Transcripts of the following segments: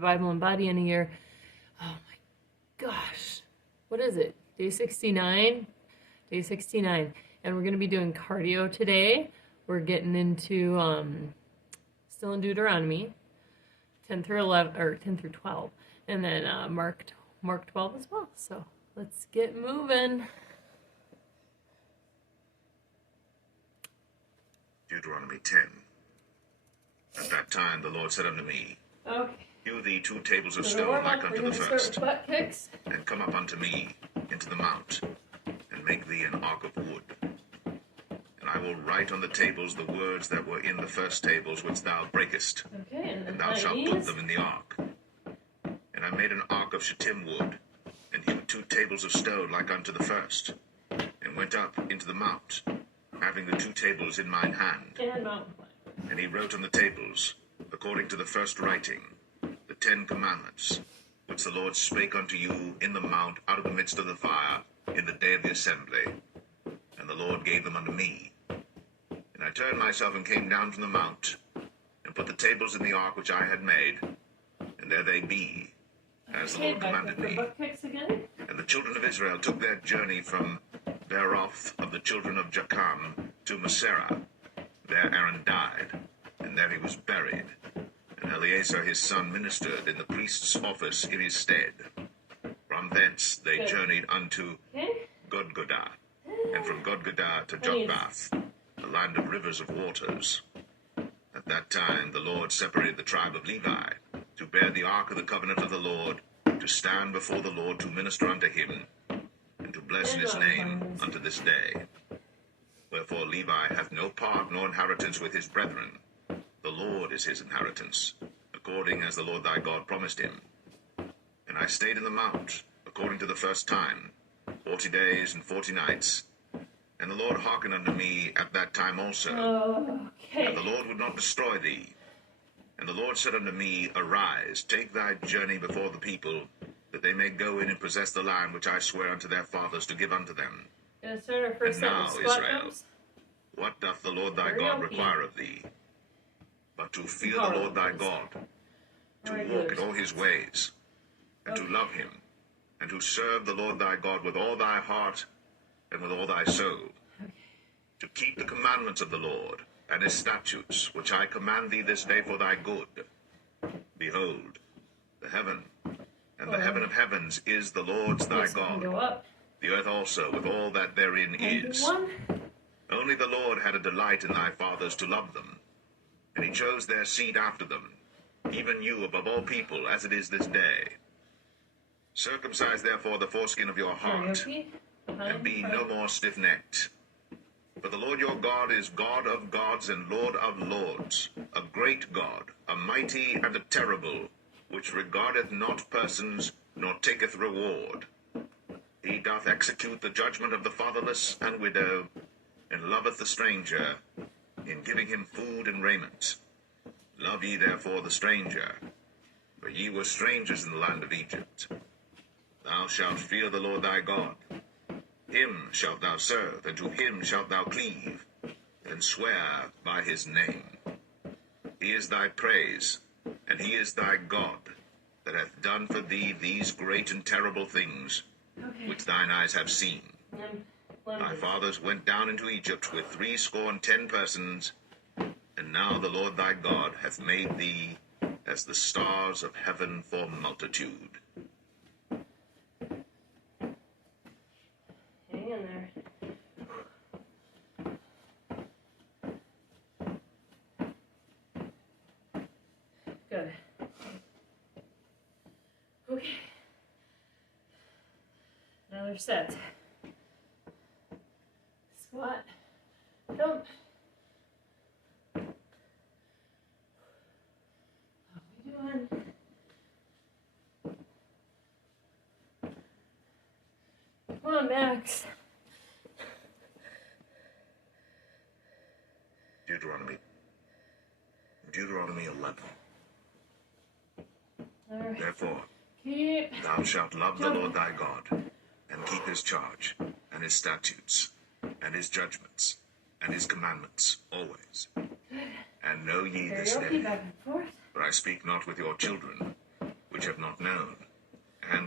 Bible and Body in a year. Oh my gosh. What is it? Day 69? Day 69. And we're going to be doing cardio today. We're getting into, still in Deuteronomy, 10 through 11, or 10 through 12. And then Mark 12 as well. So let's get moving. Deuteronomy 10. At that time the Lord said unto me, Okay. Hew thee 2 tables of stone like unto the first, and come up unto me into the mount, and make thee an ark of wood. And I will write on the tables the words that were in the first tables which thou breakest, Okay, and thou shalt put them in the ark. And I made an ark of shittim wood, and hewed 2 tables of stone like unto the first, and went up into the mount, having the 2 tables in mine hand. And he wrote on the tables, according to the first writing, the 10 commandments, which the Lord spake unto you in the mount out of the midst of the fire, in the day of the assembly. And the Lord gave them unto me. And I turned myself and came down from the mount, and put the tables in the ark which I had made, and there they be, as the Lord commanded me. And the children of Israel took their journey from Beeroth of the children of Jacam to Moserah. There Aaron died, and there he was buried. And Eleazar his son ministered in the priest's office in his stead. From thence they journeyed unto Godgodah, and from Godgodah to Jotbath, the land of rivers of waters. At that time the Lord separated the tribe of Levi, to bear the ark of the covenant of the Lord, to stand before the Lord to minister unto him, and to bless his name unto this day. Wherefore Levi hath no part nor inheritance with his brethren. The Lord is his inheritance, according as the Lord thy God promised him. And I stayed in the mount, according to the first time, 40 days and 40 nights. And the Lord hearkened unto me at that time also. And the Lord would not destroy thee. And the Lord said unto me, Arise, take thy journey before the people, that they may go in and possess the land which I swear unto their fathers to give unto them. And now, Israel, what doth the Lord thy God require of thee? But to fear the Lord thy God, to walk in all his ways, and to love him, and to serve the Lord thy God with all thy heart and with all thy soul, to keep the commandments of the Lord and his statutes, which I command thee this day for thy good. Behold, the heaven and the heaven of heavens is the Lord's thy God, the earth also with all that therein is. Only the Lord had a delight in thy fathers to love them, and he chose their seed after them, even you above all people, as it is this day. Circumcise therefore the foreskin of your heart, and be no more stiff-necked. For the Lord your God is God of gods and Lord of lords, a great God, a mighty and a terrible, which regardeth not persons, nor taketh reward. He doth execute the judgment of the fatherless and widow, and loveth the stranger, in giving him food and raiment. Love ye therefore the stranger, for ye were strangers in the land of Egypt. Thou shalt fear the Lord thy God. Him shalt thou serve, and to him shalt thou cleave, and swear by his name. He is thy praise, and he is thy God, that hath done for thee these great and terrible things, which thine eyes have seen. Thy fathers went down into Egypt with 70 persons, and now the Lord thy God hath made thee as the stars of heaven for multitude. Hang in there. Good. Okay. Another set. Squat. Jump. How we doing? Come on, Max. Deuteronomy 11. Right. Therefore, thou shalt love the Lord thy God, and keep his charge, and his statutes, and his judgments, and his commandments always. And know ye this day, for I speak not with your children,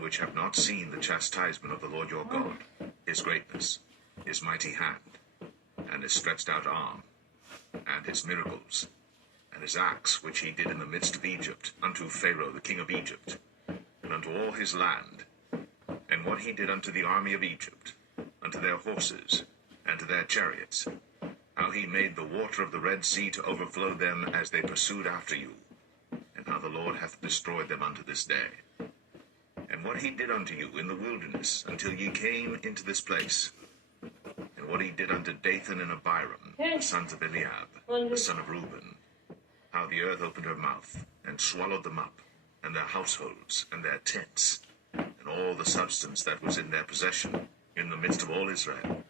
which have not seen the chastisement of the Lord your God, his greatness, his mighty hand, and his stretched out arm, and his miracles, and his acts which he did in the midst of Egypt, unto Pharaoh the king of Egypt, and unto all his land, and what he did unto the army of Egypt, unto their horses, and to their chariots, how he made the water of the Red Sea to overflow them as they pursued after you, and how the Lord hath destroyed them unto this day. And what he did unto you in the wilderness, until ye came into this place, and what he did unto Dathan and Abiram, the sons of Eliab, the son of Reuben, how the earth opened her mouth, and swallowed them up, and their households, and their tents, and all the substance that was in their possession, in the midst of all Israel.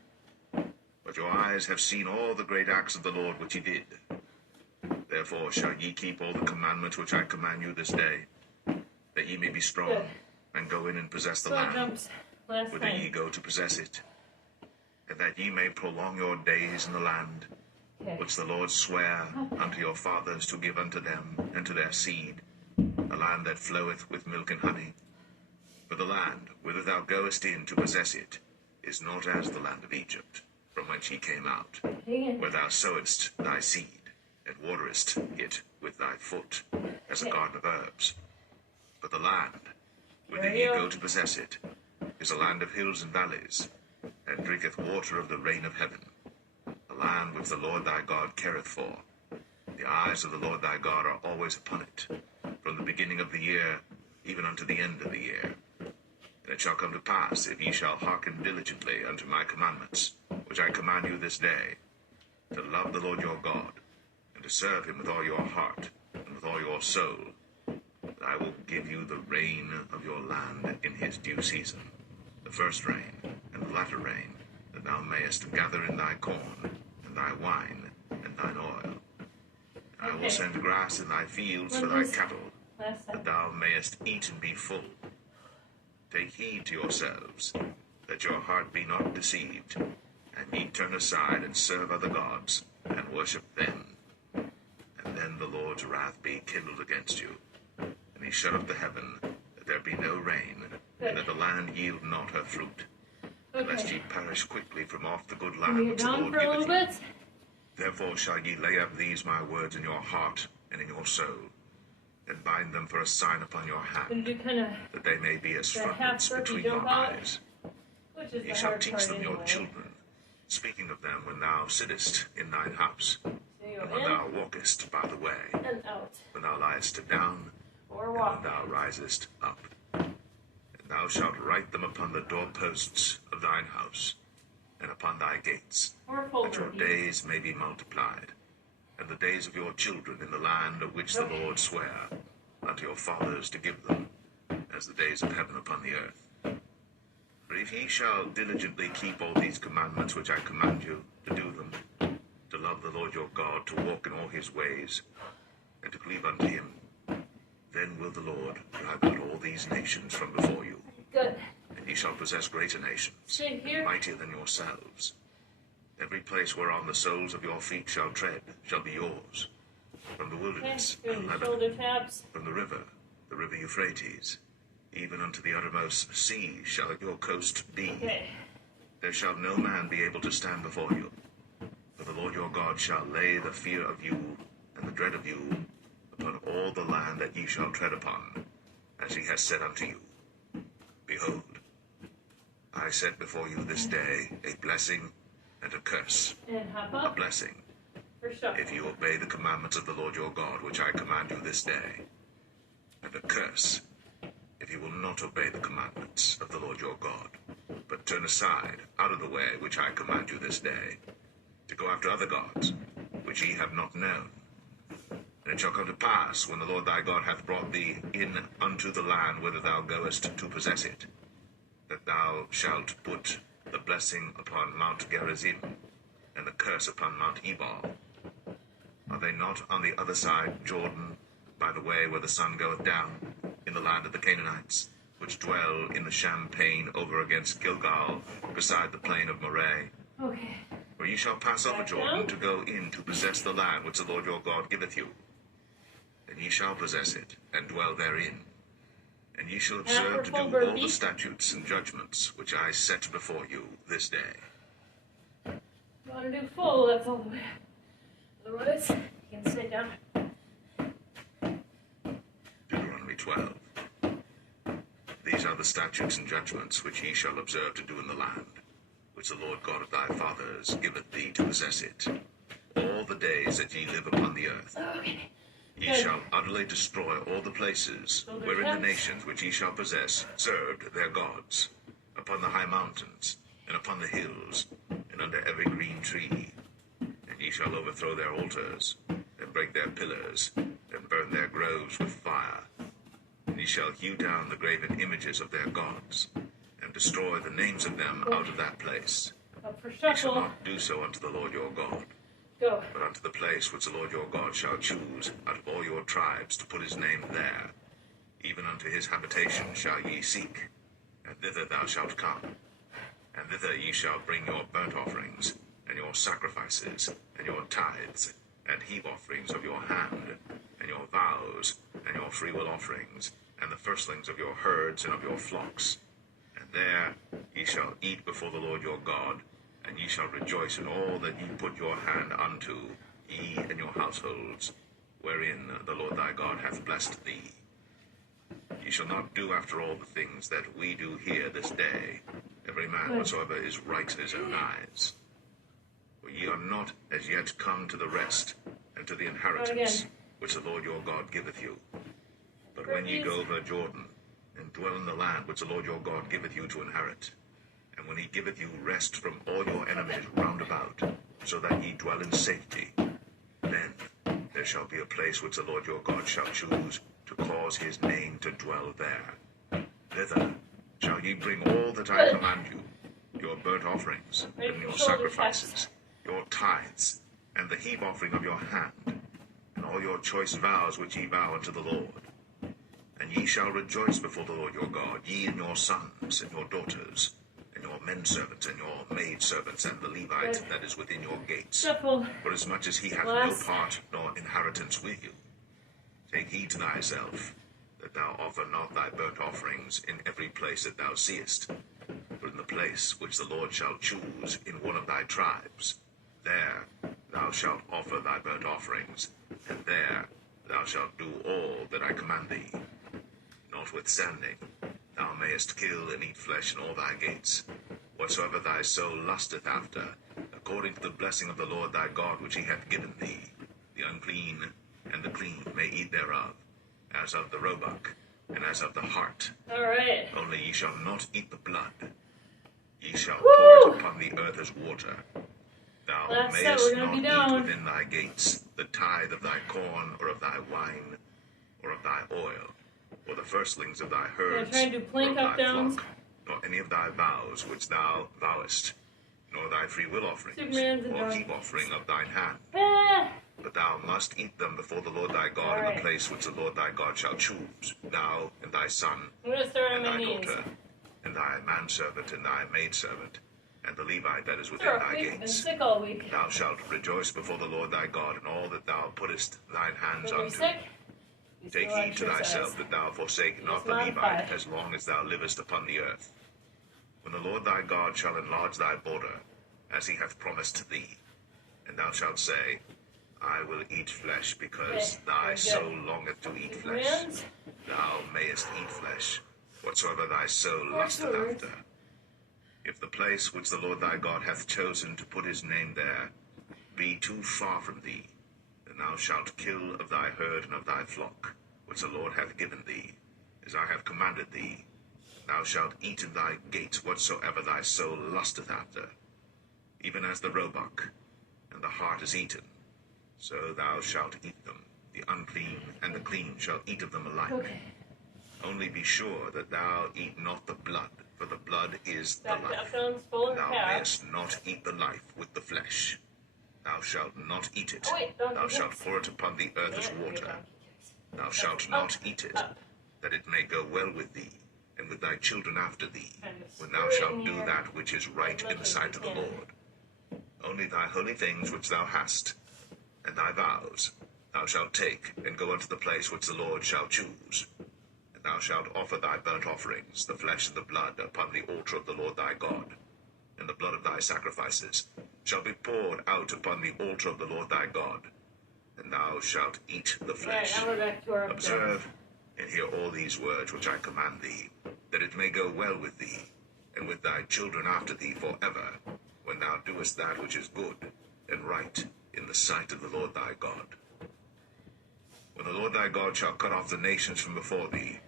But your eyes have seen all the great acts of the Lord which he did. Therefore shall ye keep all the commandments which I command you this day, that ye may be strong, and go in and possess the land, whither ye go to possess it, and that ye may prolong your days in the land, which the Lord sware unto your fathers to give unto them and to their seed, a land that floweth with milk and honey. For the land whither thou goest in to possess it is not as the land of Egypt, from whence ye came out, where thou sowest thy seed, and waterest it with thy foot, as a garden of herbs. But the land whither ye go to possess it is a land of hills and valleys, and drinketh water of the rain of heaven, a land which the Lord thy God careth for. The eyes of the Lord thy God are always upon it, from the beginning of the year even unto the end of the year. And it shall come to pass, if ye shall hearken diligently unto my commandments, which I command you this day, to love the Lord your God, and to serve him with all your heart, and with all your soul, that I will give you the rain of your land in his due season, the first rain, and the latter rain, that thou mayest gather in thy corn, and thy wine, and thine oil. And I will send grass in thy fields for thy cattle, that thou mayest eat and be full. Take heed to yourselves, that your heart be not deceived, and ye turn aside and serve other gods, and worship them. And then the Lord's wrath be kindled against you, and he shut up the heaven, that there be no rain, and that the land yield not her fruit, lest ye perish quickly from off the good land which the Lord giveth you. Therefore shall ye lay up these my words in your heart and in your soul, and bind them for a sign upon your hand, that they may be as frontlets between your eyes. Ye shall teach them your children, speaking of them when thou sittest in thine house, and when thou walkest by the way, when thou liest down, and when thou risest up. And thou shalt write them upon the doorposts of thine house, and upon thy gates, that your days may be multiplied, and the days of your children in the land of which the Lord sware unto your fathers to give them, as the days of heaven upon the earth. For if ye shall diligently keep all these commandments which I command you, to do them, to love the Lord your God, to walk in all his ways, and to cleave unto him, then will the Lord drive out all these nations from before you. Good. And ye shall possess greater nations, and mightier than yourselves. Every place whereon the soles of your feet shall tread shall be yours, from the wilderness and Lebanon, from the river Euphrates, even unto the uttermost sea shall your coast be. There shall no man be able to stand before you, for the Lord your God shall lay the fear of you and the dread of you upon all the land that ye shall tread upon, as he has said unto you. Behold, I set before you this day a blessing and a curse. A blessing, if you obey the commandments of the Lord your God, which I command you this day, and a curse, if you will not obey the commandments of the Lord your God, but turn aside out of the way which I command you this day, to go after other gods, which ye have not known. And it shall come to pass, when the Lord thy God hath brought thee in unto the land whither thou goest to possess it, that thou shalt put the blessing upon Mount Gerizim, and the curse upon Mount Ebal. Are they not on the other side Jordan, by the way where the sun goeth down, in the land of the Canaanites, which dwell in the champaign over against Gilgal, beside the plain of Moreh? Okay. Where ye shall pass over Jordan to go in to possess the land which the Lord your God giveth you. And ye shall possess it, and dwell therein. And ye shall Half observe or to full do all burpee? the statutes and judgments which I set before you this day. You want to do full, that's all the way. Otherwise, you can sit down. Deuteronomy 12. These are the statutes and judgments which ye shall observe to do in the land, which the Lord God of thy fathers giveth thee to possess it, all the days that ye live upon the earth. Okay. Ye Good. shall utterly destroy all the places So the wherein the tents. nations which ye shall possess served their gods, upon the high mountains, and upon the hills, and under every green tree. And ye shall overthrow their altars, and break their pillars, and burn their groves with fire. And ye shall hew down the graven images of their gods, and destroy the names of them out of that place. Up for Ye shall shuffle. not do so unto the Lord your God, Go. but unto the place which the Lord your God shall choose out of all your tribes to put his name there. Even unto his habitation shall ye seek, and thither thou shalt come. And thither ye shall bring your burnt offerings, and your sacrifices, and your tithes, and heave offerings of your hand, and your vows, and your freewill offerings, and the firstlings of your herds and of your flocks. And there ye shall eat before the Lord your God, and ye shall rejoice in all that ye put your hand unto, ye and your households, wherein the Lord thy God hath blessed thee. Ye shall not do after all the things that we do here this day, every man whatsoever is right in his own eyes. For ye are not as yet come to the rest, and to the inheritance which the Lord your God giveth you. But when ye go over Jordan, and dwell in the land which the Lord your God giveth you to inherit, and when he giveth you rest from all your enemies round about, so that ye dwell in safety, then there shall be a place which the Lord your God shall choose to cause his name to dwell there. Thither shall ye bring all that I command you, your burnt offerings, and your sacrifices, your tithes, and the heave offering of your hand, and all your choice vows which ye vow unto the Lord. And ye shall rejoice before the Lord your God, ye and your sons and your daughters, and your menservants and your maidservants, and the Levite that is within your gates. Shuffle. Forasmuch as he hath Last. no part nor inheritance with you. Take heed to thyself, that thou offer not thy burnt offerings in every place that thou seest, but in the place which the Lord shall choose in one of thy tribes. There thou shalt offer thy burnt offerings, and there thou shalt do all that I command thee. Notwithstanding, thou mayest kill and eat flesh in all thy gates, whatsoever thy soul lusteth after, according to the blessing of the Lord thy God which he hath given thee. The unclean and the clean may eat thereof, as of the roebuck, and as of the hart. All right. Only ye shall not eat the blood. Ye shall Woo! pour it upon the earth as water. Thou Last set, mayest we're gonna not be eat down. within thy gates the tithe of thy corn, or of thy wine, or of thy oil, or the firstlings of thy herds, try and do plank or of up thy downs. flock, nor any of thy vows which thou vowest, nor thy freewill offerings, Superman's a or drunk. heap offering of thine hand. Ah, But thou must eat them before the Lord thy God All in right. the place which the Lord thy God shall choose, thou and thy son, I'm gonna start on and my thy knees. daughter, and thy manservant, and thy maidservant, and the Levite that is within Sure, thy we've been gates. sick all week. Thou shalt rejoice before the Lord thy God in all that thou puttest thine hands When you're unto. sick, you Take still heed to exercise. thyself that thou forsake not Just the modify. Levite as long as thou livest upon the earth. When the Lord thy God shall enlarge thy border, as he hath promised thee, and thou shalt say, I will eat flesh, because Okay, thy very good. soul longeth to eat These flesh. hands. Thou mayest eat flesh, whatsoever thy soul More lusteth swords. after. If the place which the Lord thy God hath chosen to put his name there be too far from thee, then thou shalt kill of thy herd and of thy flock, which the Lord hath given thee, as I have commanded thee. Thou shalt eat in thy gates whatsoever thy soul lusteth after, even as the roebuck and the hart is eaten, so thou shalt eat them. The unclean and the clean shall eat of them alike. Okay. Only be sure that thou eat not the blood, for the blood is the Back life. down, full And or thou half. mayest not eat the life with the flesh. Thou shalt not eat it. Oh, wait, donkey Thou shalt kicks. pour it upon the earth as Yeah, water. donkey kicks. Thou shalt Up, not eat it, up. that it may go well with thee, and with thy children after thee, Kind of when thou stir it shalt in do here that which is right as in much the as sight you of the can. Lord. Only thy holy things which thou hast, and thy vows, thou shalt take, and go unto the place which the Lord shall choose. And thou shalt offer thy burnt offerings, the flesh and the blood, upon the altar of the Lord thy God. And the blood of thy sacrifices shall be poured out upon the altar of the Lord thy God. And thou shalt eat the flesh. All right, now we're back to our Observe and hear all these words which I command thee, that it may go well with thee, and with thy children after thee forever, when thou doest that which is good and right in the sight of the Lord thy God. When the Lord thy God shall cut off the nations from before thee,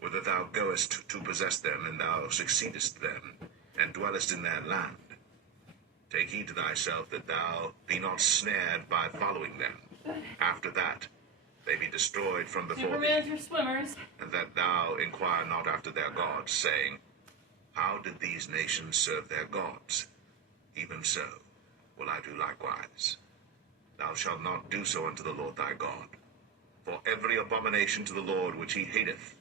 whither thou goest to possess them, and thou succeedest them, and dwellest in their land, take heed to thyself that thou be not snared by following them. After that, they be destroyed from before Supermans thee, are swimmers. and that thou inquire not after their gods, saying, how did these nations serve their gods? Even so will I do likewise. Thou shalt not do so unto the Lord thy God. For every abomination to the Lord which he hateth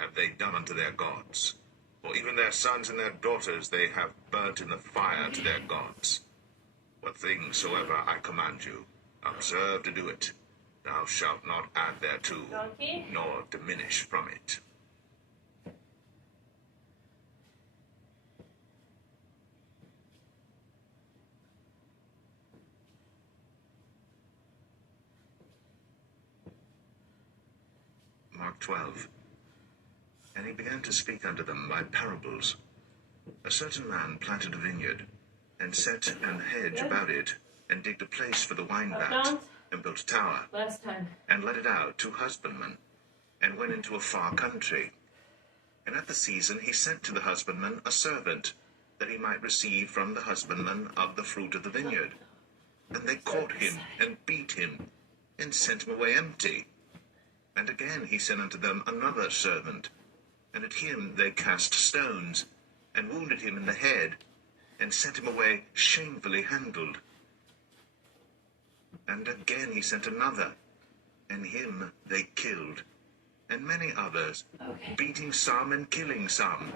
have they done unto their gods. For even their sons and their daughters they have burnt in the fire to their gods. What things soever I command you, observe to do it. Thou shalt not add thereto, Donkey. nor diminish from it. Mark 12. And he began to speak unto them by parables. A certain man planted a vineyard, and set an hedge about it, and digged a place for the winevat, and built a tower, Last time. and let it out to husbandmen, and went into a far country. And at the season he sent to the husbandman a servant, that he might receive from the husbandman of the fruit of the vineyard. And they caught him, and beat him, and sent him away empty. And again he sent unto them another servant, and at him they cast stones, and wounded him in the head, and sent him away shamefully handled. And again he sent another, and him they killed, and many others, beating some and killing some.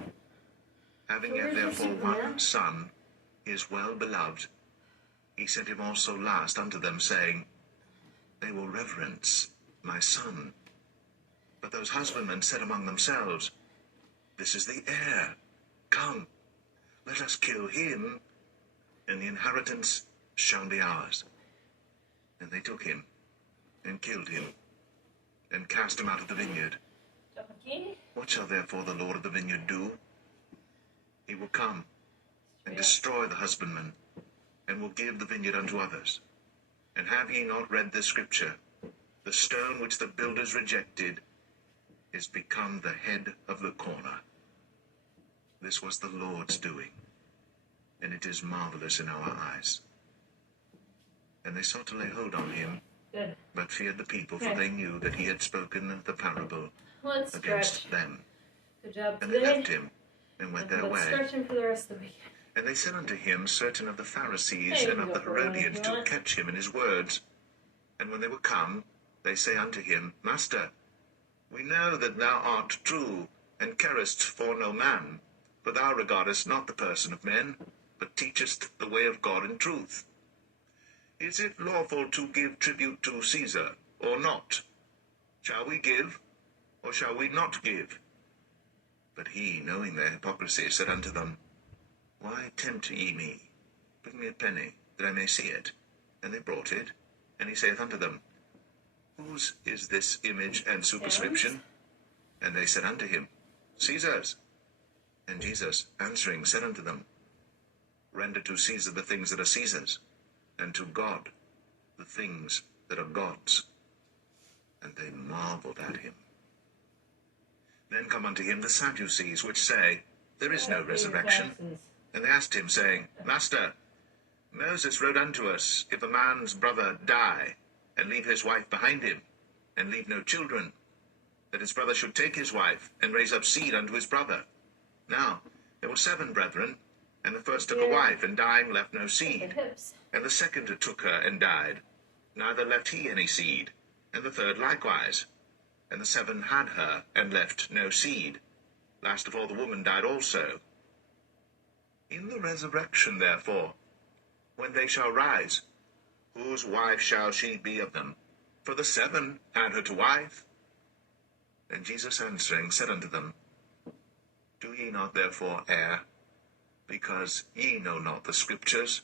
Having yet therefore one son, his well-beloved, he sent him also last unto them, saying, they will reverence my son. But those husbandmen said among themselves, this is the heir. Come, let us kill him, and the inheritance shall be ours. And they took him, and killed him, and cast him out of the vineyard. Donkey. What shall therefore the Lord of the vineyard do? He will come, and destroy the husbandman, and will give the vineyard unto others. And have ye not read this scripture? The stone which the builders rejected is become the head of the corner. This was the Lord's doing, and it is marvelous in our eyes. And they sought to lay hold on him, Good. but feared the people, for they knew that he had spoken the parable Let's against stretch. them. Good job And they left today. him, and went their Let's way. stretch him for the rest of the week. And they said unto him certain of the Pharisees Hey, you and can of the go for a run if Herodians you to want. catch him in his words. And when they were come, they say unto him, Master, we know that thou art true, and carest for no man, for thou regardest not the person of men, but teachest the way of God in truth. Is it lawful to give tribute to Caesar, or not? Shall we give, or shall we not give? But he, knowing their hypocrisy, said unto them, why tempt ye me? Bring me a penny, that I may see it. And they brought it. And he saith unto them, whose is this image and superscription? And they said unto him, Caesar's. And Jesus, answering, said unto them, render to Caesar the things that are Caesar's, and to God the things that are God's. And they marveled at him. Then come unto him the Sadducees, which say, there is no resurrection. And they asked him, saying, Master, Moses wrote unto us, if a man's brother die, and leave his wife behind him, and leave no children, that his brother should take his wife, and raise up seed unto his brother. Now, there were 7 brethren, and the first took a wife, and dying left no seed. And the second took her, and died, neither left he any seed. And the third likewise. And the 7 had her, and left no seed. Last of all the woman died also. In the resurrection, therefore, when they shall rise, whose wife shall she be of them? For the 7 had her to wife. And Jesus answering said unto them, Do ye not therefore err, because ye know not the Scriptures,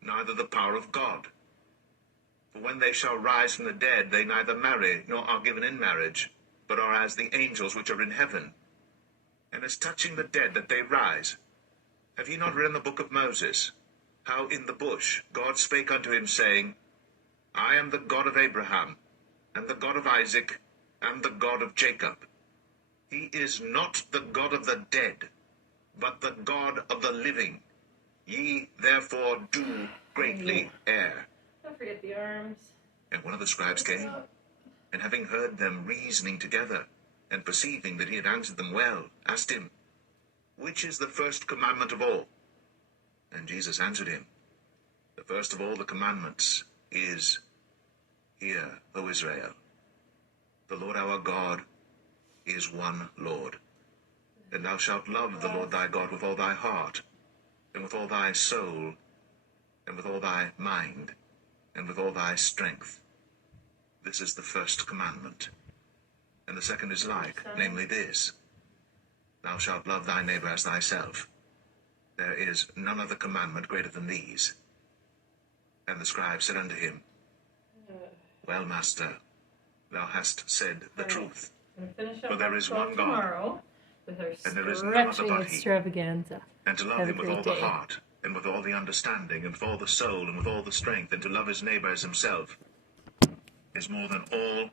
neither the power of God? For when they shall rise from the dead, they neither marry, nor are given in marriage, but are as the angels which are in heaven. And as touching the dead that they rise, have ye not read in the book of Moses, how in the bush God spake unto him, saying, I am the God of Abraham, and the God of Isaac, and the God of Jacob. He is not the God of the dead, but the God of the living. Ye therefore do greatly err. Don't forget the arms. And one of the scribes came, and having heard them reasoning together, and perceiving that he had answered them well, asked him, Which is the first commandment of all? And Jesus answered him, The first of all the commandments is, Hear, O Israel, the Lord our God is one Lord. And thou shalt love the Lord thy God with all thy heart, and with all thy soul, and with all thy mind, and with all thy strength. This is the first commandment. And the second is like, namely this, Thou shalt love thy neighbor as thyself. There is none other commandment greater than these. And the scribe said unto him, Well, Master, thou hast said the truth. For there is one God, tomorrow with our and there is none other stretching but he. extravaganza. And to love Have a him with great all the day. heart, and with all the understanding, and with all the soul, and with all the strength, and to love his neighbor as himself, is more than all